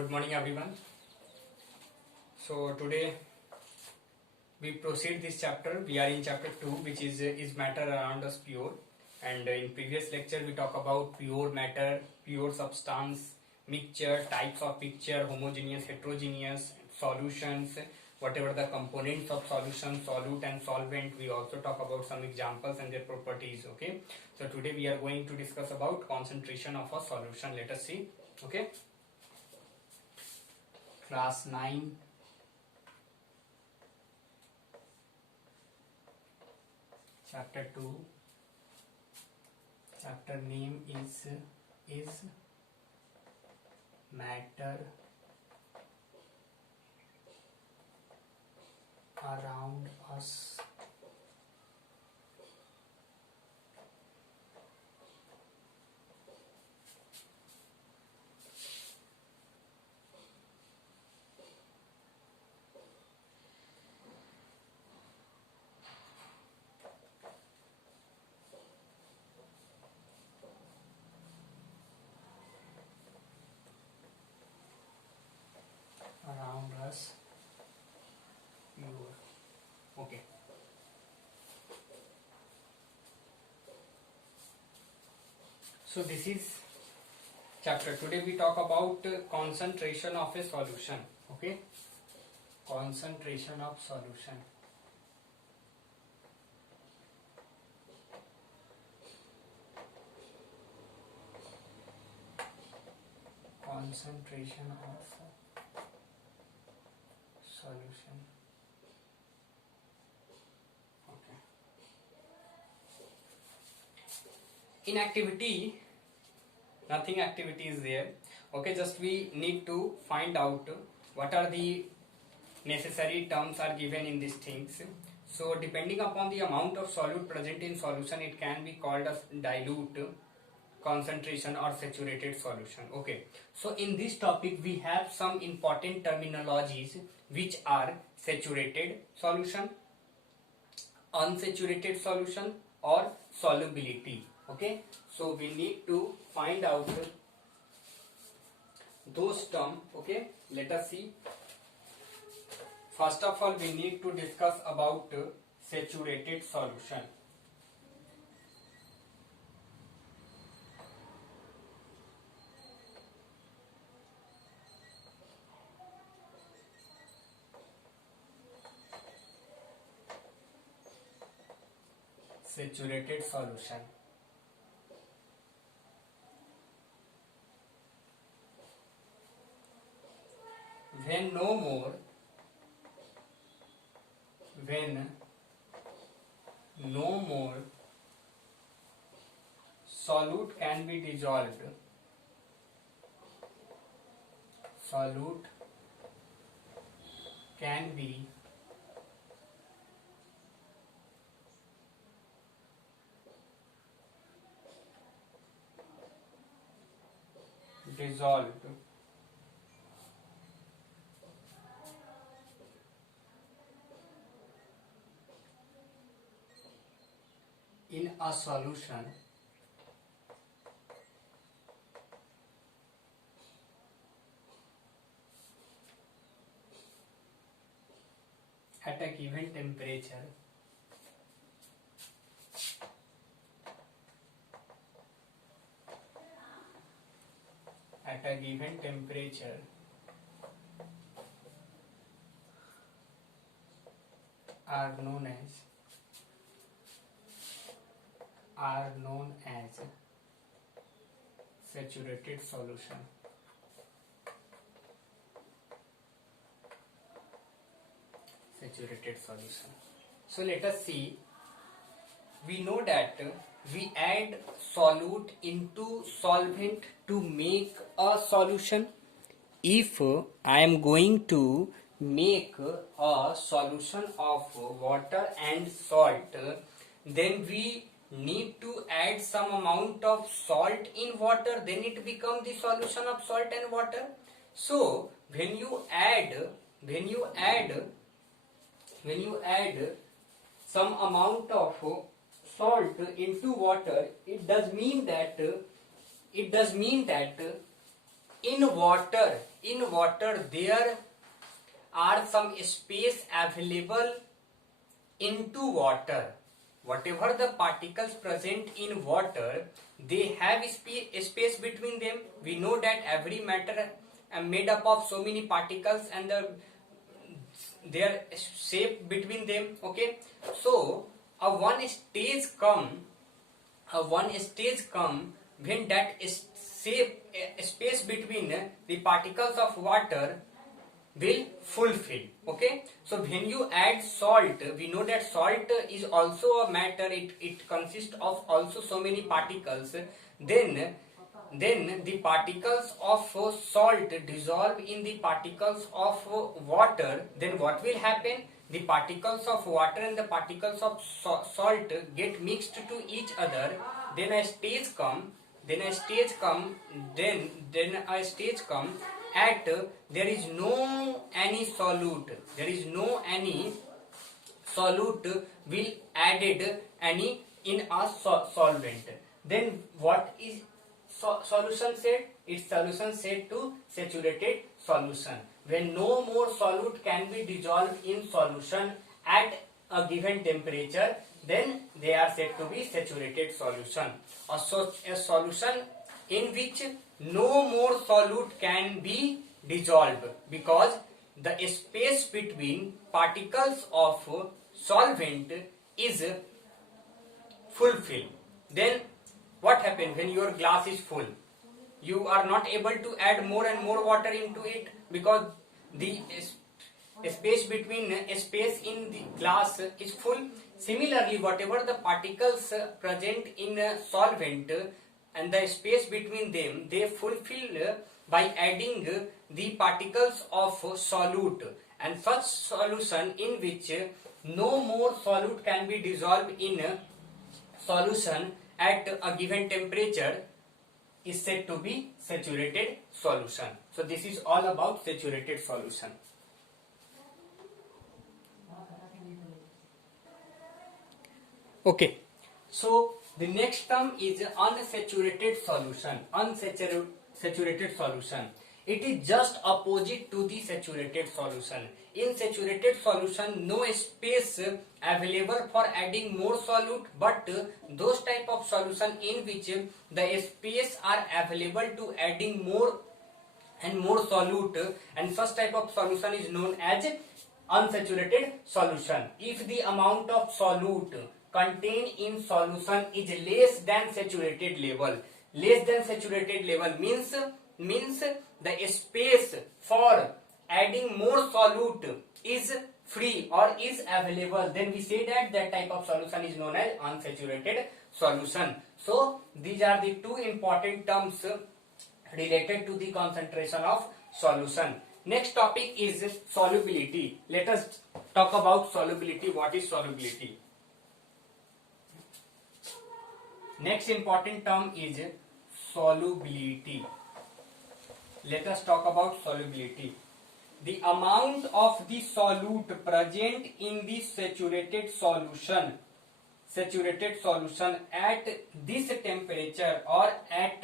Good morning, everyone. So today we proceed this chapter. We are in chapter 2, which is matter around us pure. And in previous lecture we talk about pure matter, pure substance, mixture, types of mixture, homogeneous, heterogeneous, solutions, whatever the components of solution, solute and solvent. We also talk about some examples and their properties. Okay. So today we are going to discuss about concentration of a solution. Let us see. Okay. Class 9. Chapter 2. Chapter name is matter around us. Around us pure. Okay. So this is chapter. Today we talk about concentration of a solution. Okay. Concentration of solution. Concentration of solution. Okay. In activity, nothing activity is there. Okay, just we need to find out what are the necessary terms are given in these things. So depending upon the amount of solute present in solution, it can be called as dilute, concentration or saturated solution. Okay, so in this topic we have some important terminologies which are saturated solution, unsaturated solution or solubility. Okay, so we need to find out those terms. Okay, let us see. First of all, we need to discuss about saturated solution. Saturated solution. When no more solute can be dissolved, solute can be dissolved in a solution at a given temperature are known as saturated solution. Saturated solution. So let us see. We know that we add solute into solvent to make a solution. If I am going to make a solution of water and salt, then we need to add some amount of salt in water, then it becomes the solution of salt and water. So when you add some amount of salt into water, it does mean that in water there are some space available into water. Whatever the particles present in water, they have space between them. We know that every matter are made up of so many particles and their shape between them. Okay, so one stage come when that space between the particles of water will fulfill. Okay, so when you add salt, we know that salt is also a matter. It consists of also so many particles. Then the particles of salt dissolve in the particles of water. Then what will happen? The particles of water and the particles of salt get mixed to each other. Then a stage come at there is no any solute will added any in a solvent. Then what is solution said? Its solution said to saturated solution. When no more solute can be dissolved in solution at a given temperature, then they are said to be saturated solution. A solution in which no more solute can be dissolved because the space between particles of solvent is fulfilled. Then what happens when your glass is full? You are not able to add more and more water into it because the space in the glass is full. Similarly, whatever the particles present in a solvent and the space between them, they fulfill by adding the particles of solute, and such solution in which no more solute can be dissolved in solution at a given temperature is said to be saturated solution. So this is all about saturated solution. Okay, so the next term is unsaturated solution. Unsaturated solution. It is just opposite to the saturated solution. In saturated solution, no space available for adding more solute, but those type of solution in which the space are available to adding more and more solute, and such type of solution is known as unsaturated solution. If the amount of solute contained in solution is less than saturated level, means the space for adding more solute is free or is available, then we say that that type of solution is known as unsaturated solution. So these are the two important terms related to the concentration of solution. Next topic is solubility. Let us talk about solubility. What is solubility? Next important term is solubility. Let us talk about solubility. The amount of the solute present in the saturated solution at this temperature or at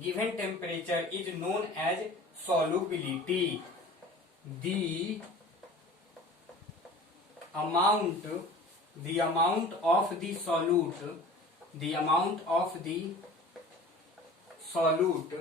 given temperature is known as solubility. The amount of the solute